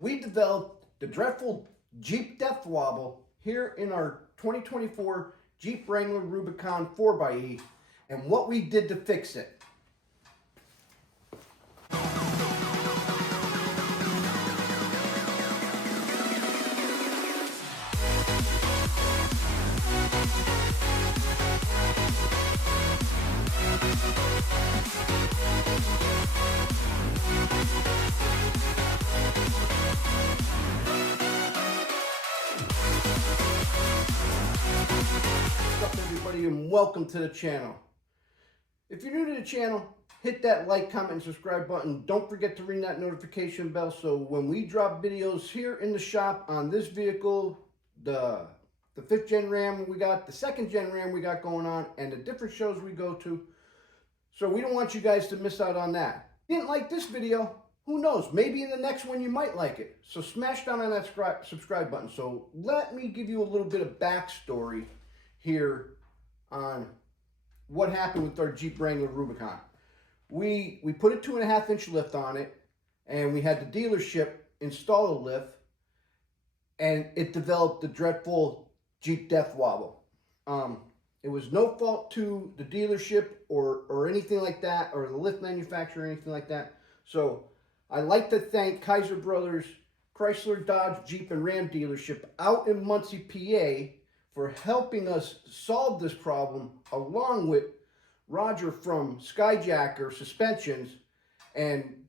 We developed the dreadful Jeep Death Wobble here in our 2024 Jeep Wrangler Rubicon 4xe and what we did to fix it. What's up, everybody, and welcome to the channel. If you're new to the channel, hit that like, comment, and subscribe button. Don't forget to ring that notification bell so when we drop videos here in the shop on this vehicle, the 5th gen Ram we got, the 2nd gen Ram we got going on, and the different shows we go to. So we don't want you guys to miss out on that. Didn't like this video? Who knows? Maybe in the next one you might like it. So smash down on that subscribe button. So let me give you a little bit of backstory here on what happened with our Jeep Wrangler Rubicon. We put a 2.5-inch lift on it, and we had the dealership install a lift, and it developed the dreadful Jeep Death Wobble. It was no fault to the dealership or anything like that, or the lift manufacturer or anything like that. So I'd like to thank Kaiser Brothers Chrysler, Dodge, Jeep, and Ram dealership out in Muncie, PA, for helping us solve this problem, along with Roger from Skyjacker Suspensions. And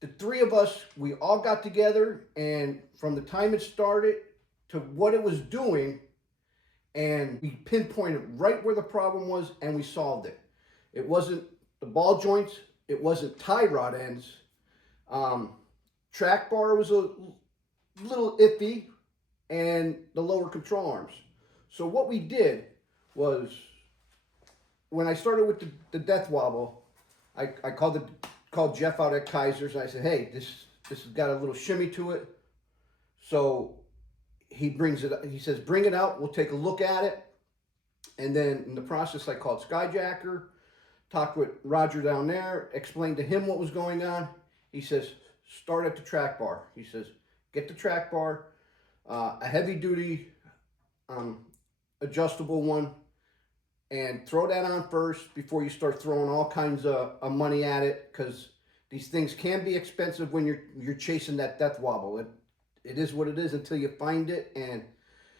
the three of us, we all got together, and from the time it started to what it was doing, and we pinpointed right where the problem was, and we solved it. It wasn't the ball joints, it wasn't tie rod ends. Track bar was a little iffy, and the lower control arms. So what we did was, when I started with the Death Wobble, I called Jeff out at Kaiser's, and I said, hey, this has got a little shimmy to it. So he brings it, he says, bring it out, we'll take a look at it. And then in the process, I called Skyjacker, talked with Roger down there, explained to him what was going on. He says, start at the track bar. He says, get the track bar, a heavy duty adjustable one, and throw that on first before you start throwing all kinds of money at it, because these things can be expensive when you're chasing that Death Wobble. It is what it is until you find it, and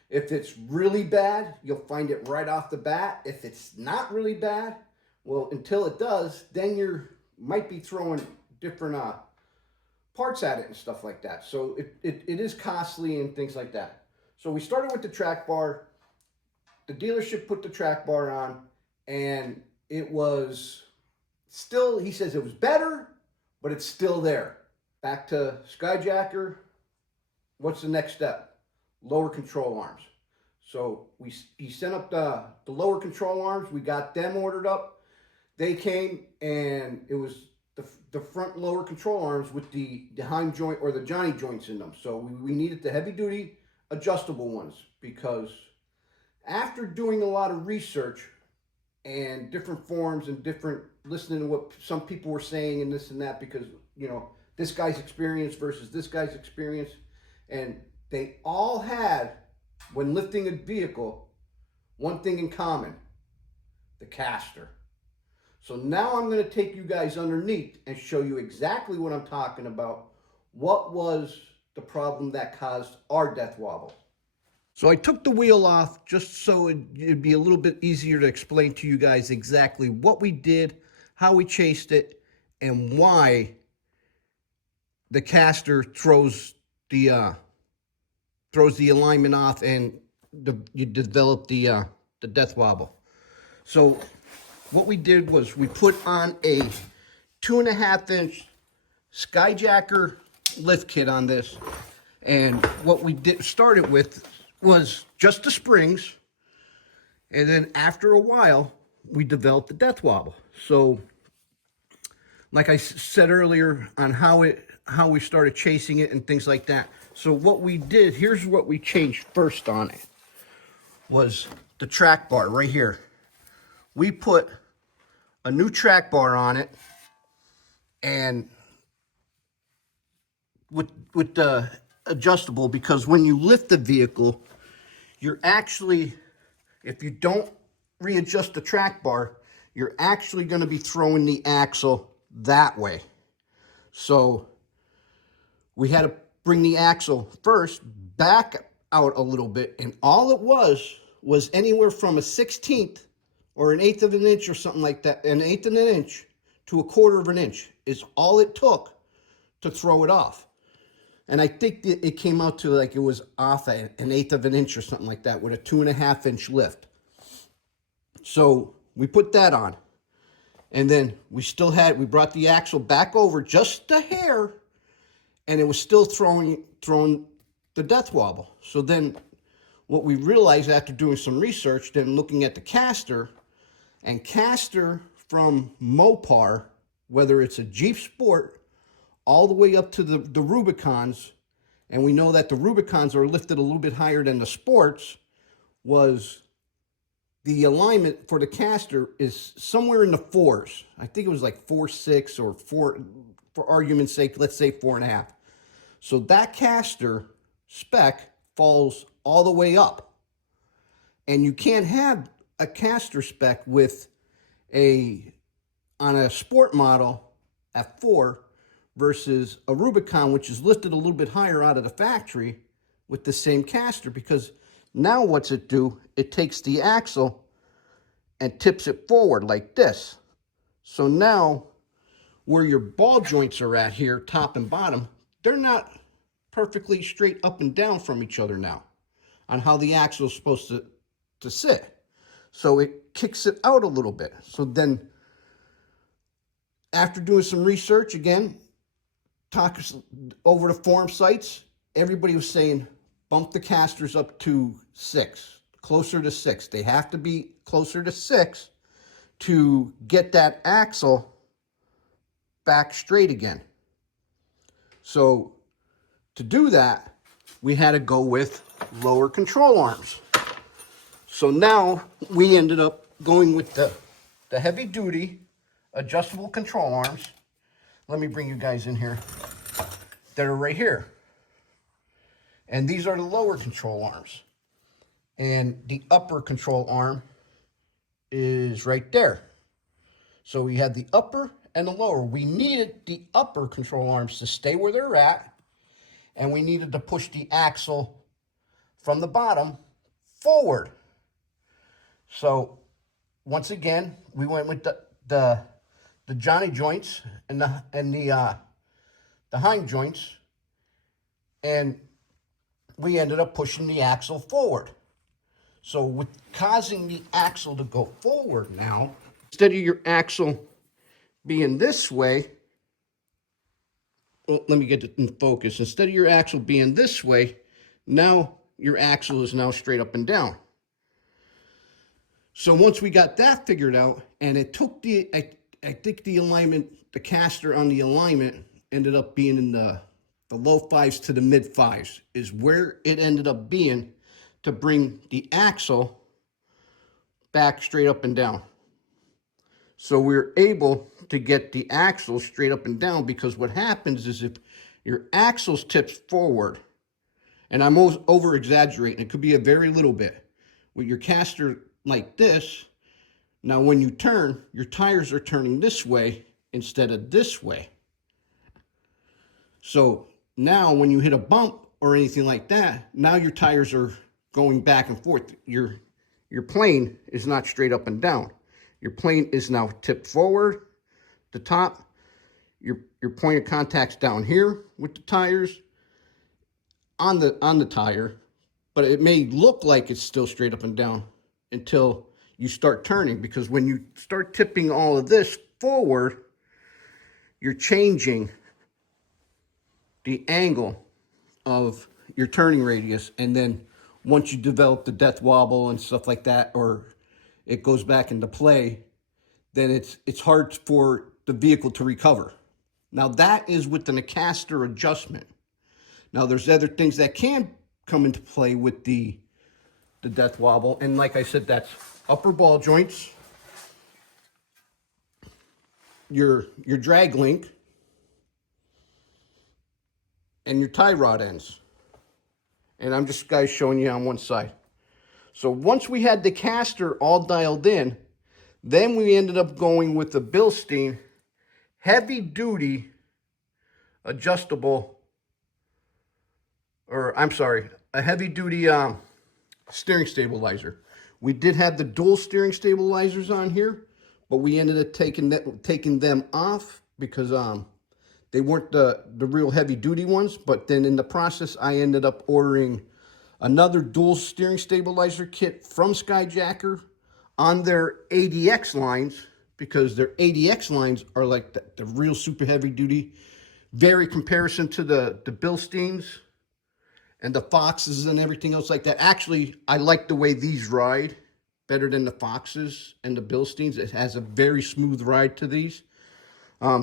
if it's really bad, you'll find it right off the bat. If it's not really bad, well, until it does, then you might be throwing different parts at it and stuff like that. So it is costly and things like that. So we started with the track bar. The dealership put the track bar on, and it was still, he says it was better, but it's still there. Back to Skyjacker. What's the next step? Lower control arms. So he sent up the lower control arms. We got them ordered up. They came, and it was the front lower control arms with the Heim joint or the Johnny joints in them. So we needed the heavy duty adjustable ones, because after doing a lot of research and different forums and listening to what some people were saying and this and that, because, you know, this guy's experience versus this guy's experience, and they all had, when lifting a vehicle, one thing in common: the caster. So now I'm going to take you guys underneath and show you exactly what I'm talking about. What was the problem that caused our Death Wobble? So I took the wheel off just so it'd be a little bit easier to explain to you guys exactly what we did, how we chased it, and why the caster throws the alignment off, and you develop the Death Wobble. So what we did was we put on a 2.5-inch Skyjacker lift kit on this, and what we started with was just the springs, and then after a while we developed the Death Wobble. So like I said earlier on how we started chasing it and things like that. So what we did, here's what we changed first on it, was the track bar right here. We put a new track bar on it, and with the adjustable, because when you lift the vehicle, you're actually, if you don't readjust the track bar, you're actually going to be throwing the axle that way. So we had to bring the axle first back out a little bit, and all it was anywhere from a 1/16 or an eighth of an inch or something like that, an eighth of an inch to a quarter of an inch is all it took to throw it off. And I think it came out to like it was off an eighth of an inch or something like that with a 2.5 inch lift. So we put that on. And then we brought the axle back over just a hair, and it was still throwing the death wobble. So then what we realized after doing some research, then looking at the caster, and caster from Mopar, whether it's a Jeep Sport, all the way up to the Rubicons, and we know that the Rubicons are lifted a little bit higher than the Sports, was the alignment for the caster is somewhere in the 4s. I think it was like 4.6 or 4, for argument's sake, let's say 4.5. So that caster spec falls all the way up. And you can't have a caster spec with on a sport model at 4 versus a Rubicon, which is lifted a little bit higher out of the factory with the same caster, because now what's it do? It takes the axle and tips it forward like this. So now where your ball joints are at here, top and bottom, they're not perfectly straight up and down from each other now on how the axle is supposed to sit. So it kicks it out a little bit. So then after doing some research, again, talk over the forum sites, everybody was saying bump the casters up to 6, closer to 6. They have to be closer to 6 to get that axle back straight again. So to do that, we had to go with lower control arms. So now we ended up going with the heavy duty adjustable control arms. Let me bring you guys in here. That are right here. And these are the lower control arms. And the upper control arm is right there. So we had the upper and the lower. We needed the upper control arms to stay where they're at, and we needed to push the axle from the bottom forward. So once again, we went with the Johnny joints and the hind joints, and we ended up pushing the axle forward. So with causing the axle to go forward now, instead of your axle being this way, well, let me get it in focus. Instead of your axle being this way, now your axle is now straight up and down. So once we got that figured out, and it took I think the alignment, the caster on the alignment ended up being in the low 5s to the mid 5s is where it ended up being to bring the axle back straight up and down. So we're able to get the axle straight up and down, because what happens is if your axle tips forward, and I'm over exaggerating, it could be a very little bit, with your caster like this, now when you turn, your tires are turning this way instead of this way. So now when you hit a bump or anything like that, now your tires are going back and forth. Your plane is not straight up and down. Your plane is now tipped forward, the top. Your point of contact's down here with the tires on the tire, but it may look like it's still straight up and down until you start turning, because when you start tipping all of this forward, you're changing the angle of your turning radius. And then once you develop the death wobble and stuff like that, or it goes back into play, then it's hard for the vehicle to recover. Now that is within a caster adjustment. Now there's other things that can come into play with the death wobble, and like I said, that's upper ball joints, your drag link, and your tie rod ends. And I'm just, guys, showing you on one side. So once we had the caster all dialed in, then we ended up going with the Bilstein heavy duty adjustable, or I'm sorry, a heavy duty steering stabilizer. We did have the dual steering stabilizers on here, but we ended up taking them off because they weren't the real heavy duty ones. But then in the process, I ended up ordering another dual steering stabilizer kit from Skyjacker on their ADX lines, because their ADX lines are like the real super heavy duty, very comparison to the Bilsteins and the Foxes and everything else like that. Actually, I like the way these ride better than the Foxes and the Bilsteins. It has a very smooth ride to these.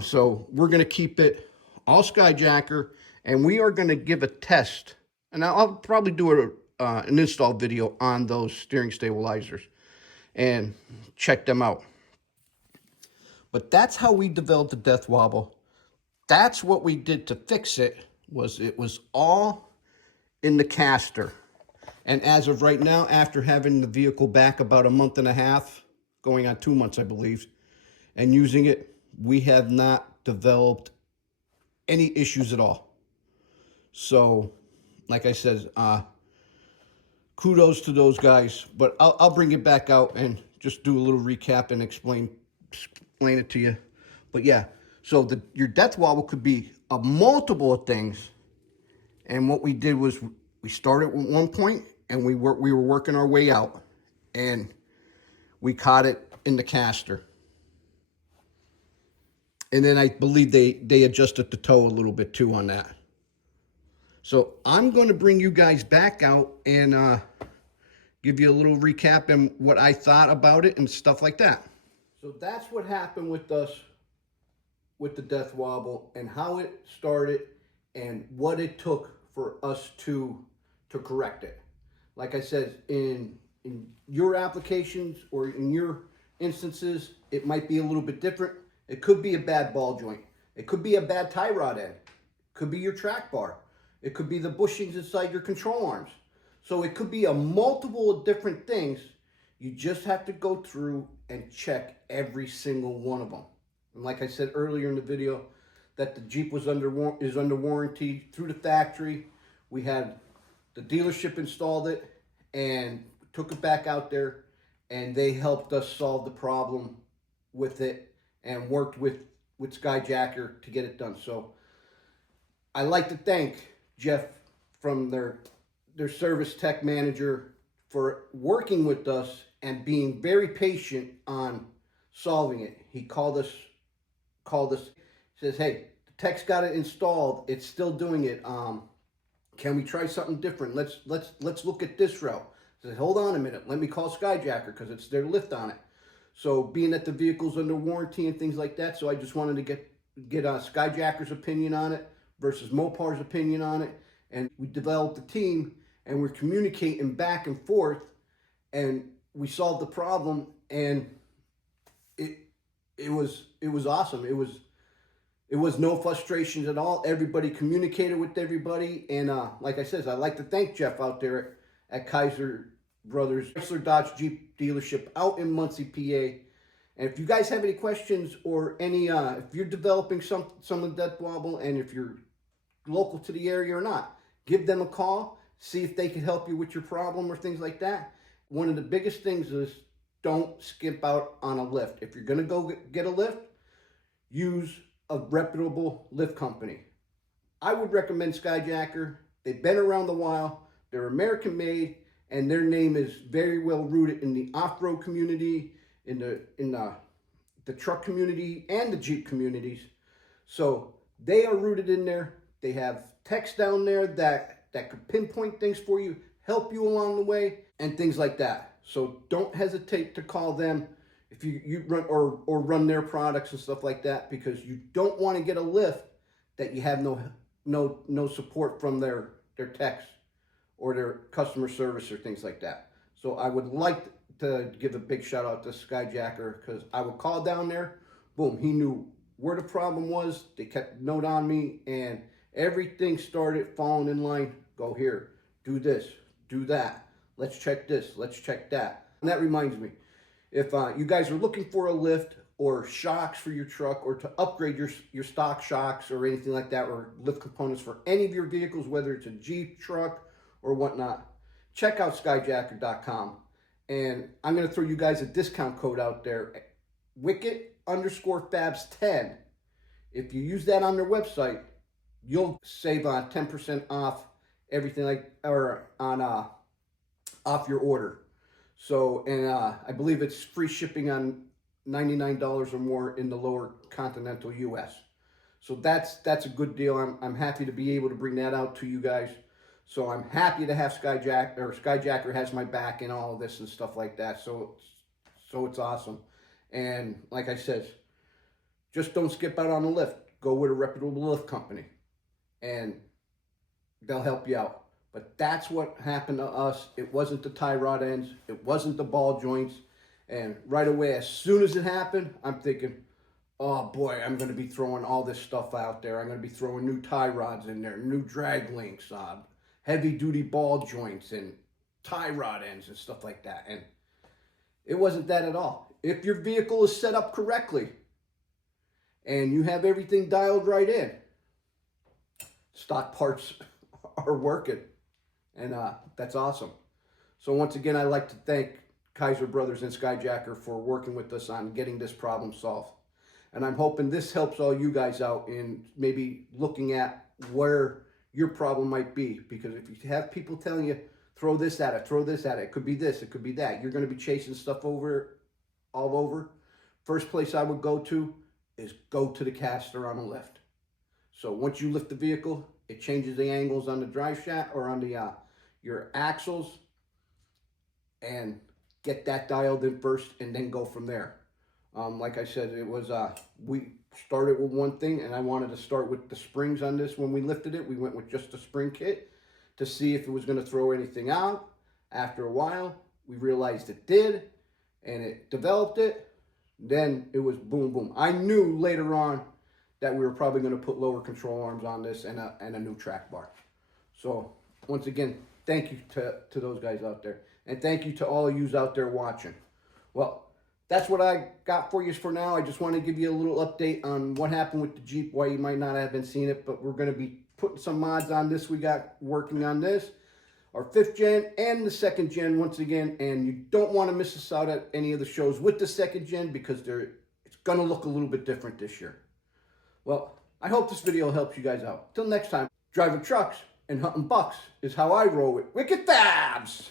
So we're going to keep it all Skyjacker, and we are going to give a test. And I'll probably do an install video on those steering stabilizers and check them out. But that's how we developed the Death Wobble. That's what we did to fix it. It was all in the caster. And as of right now, after having the vehicle back about a month and a half, going on 2 months, I believe, and using it, we have not developed any issues at all. So, like I said, kudos to those guys. But I'll bring it back out and just do a little recap and explain it to you. But yeah, so your Death Wobble could be a multiple of things. And what we did was we started with one point and we were working our way out, and we caught it in the caster. And then I believe they adjusted the toe a little bit too on that. So I'm going to bring you guys back out and give you a little recap and what I thought about it and stuff like that. So that's what happened with us with the Death Wobble, and how it started and what it took for us to correct it. Like I said, in your applications or in your instances, it might be a little bit different. It could be a bad ball joint. It could be a bad tie rod end. It could be your track bar. It could be the bushings inside your control arms. So it could be a multiple of different things. You just have to go through and check every single one of them. And like I said earlier in the video, that the Jeep is under warranty through the factory. We had the dealership installed it and took it back out there, and they helped us solve the problem with it and worked with Skyjacker to get it done. So I like to thank Jeff from their service tech manager for working with us and being very patient on solving it. He called us, says, hey, the tech's got it installed. It's still doing it. Can we try something different? Let's look at this route. I said, hold on a minute. Let me call Skyjacker because it's their lift on it. So being that the vehicle's under warranty and things like that, so I just wanted to get Skyjacker's opinion on it versus Mopar's opinion on it. And we developed a team, and we're communicating back and forth, and we solved the problem, and it was awesome. It was no frustrations at all. Everybody communicated with everybody, and like I said, I'd like to thank Jeff out there at Kaiser Brothers Chrysler Dodge Jeep dealership out in Muncie, PA. And if you guys have any questions or any, if you're developing some of the Death Wobble, and if you're local to the area or not, give them a call, see if they can help you with your problem or things like that. One of the biggest things is don't skip out on a lift. If you're going to go get a lift, use a reputable lift company. I would recommend Skyjacker. They've been around a while. They're American made, and their name is very well rooted in the off-road community, in the truck community, and the Jeep communities. So they are rooted in there. They have techs down there that could pinpoint things for you, help you along the way, and things like that. So don't hesitate to call them if you run or run their products and stuff like that, because you don't want to get a lift that you have no support from their techs or their customer service or things like that. So I would like to give a big shout out to Skyjacker, because I would call down there, boom, he knew where the problem was. They kept note on me, and Everything started falling in line. Go here, do this, do that. Let's check this, let's check that. And that reminds me, if you guys are looking for a lift or shocks for your truck, or to upgrade your stock shocks or anything like that, or lift components for any of your vehicles, whether it's a Jeep, truck, or whatnot, check out skyjacker.com. And I'm going to throw you guys a discount code out there, Wicket_Fabz10. If you use that on their website, you'll save 10% off everything, or on off your order. So, and I believe it's free shipping on $99 or more in the lower continental US. So that's a good deal. I'm happy to be able to bring that out to you guys. So I'm happy to have Skyjacker has my back in all of this and stuff like that. So it's awesome. And like I said, just don't skip out on a lift. Go with a reputable lift company, and they'll help you out. But that's what happened to us. It wasn't the tie rod ends. It wasn't the ball joints. And right away, as soon as it happened, I'm thinking, oh boy, I'm going to be throwing all this stuff out there. I'm going to be throwing new tie rods in there, new drag links, heavy duty ball joints and tie rod ends and stuff like that. And it wasn't that at all. If your vehicle is set up correctly and you have everything dialed right in, stock parts are working. And that's awesome. So once again, I'd like to thank Kaiser Brothers and Skyjacker for working with us on getting this problem solved. And I'm hoping this helps all you guys out in maybe looking at where your problem might be. Because if you have people telling you, throw this at it, throw this at it, it could be this, it could be that, you're going to be chasing stuff all over. First place I would go to is go to the caster on a lift. So once you lift the vehicle, it changes the angles on the drive shaft or on the your axles, and get that dialed in first, and then go from there. Like I said, it was we started with one thing, and I wanted to start with the springs on this. When we lifted it, we went with just a spring kit to see if it was going to throw anything out. After a while, we realized it did, and it developed it. Then it was boom, boom. I knew later on that we were probably going to put lower control arms on this and a new track bar. So once again, thank you to those guys out there. And thank you to all of you out there watching. Well, that's what I got for you for now. I just want to give you a little update on what happened with the Jeep, why you might not have been seeing it, but we're going to be putting some mods on this. We got working on this, our 5th gen and the 2nd gen once again. And you don't want to miss us out at any of the shows with the 2nd gen, because it's going to look a little bit different this year. Well, I hope this video helps you guys out. Till next time, driving trucks and hunting bucks is how I roll with Wicked Fabz.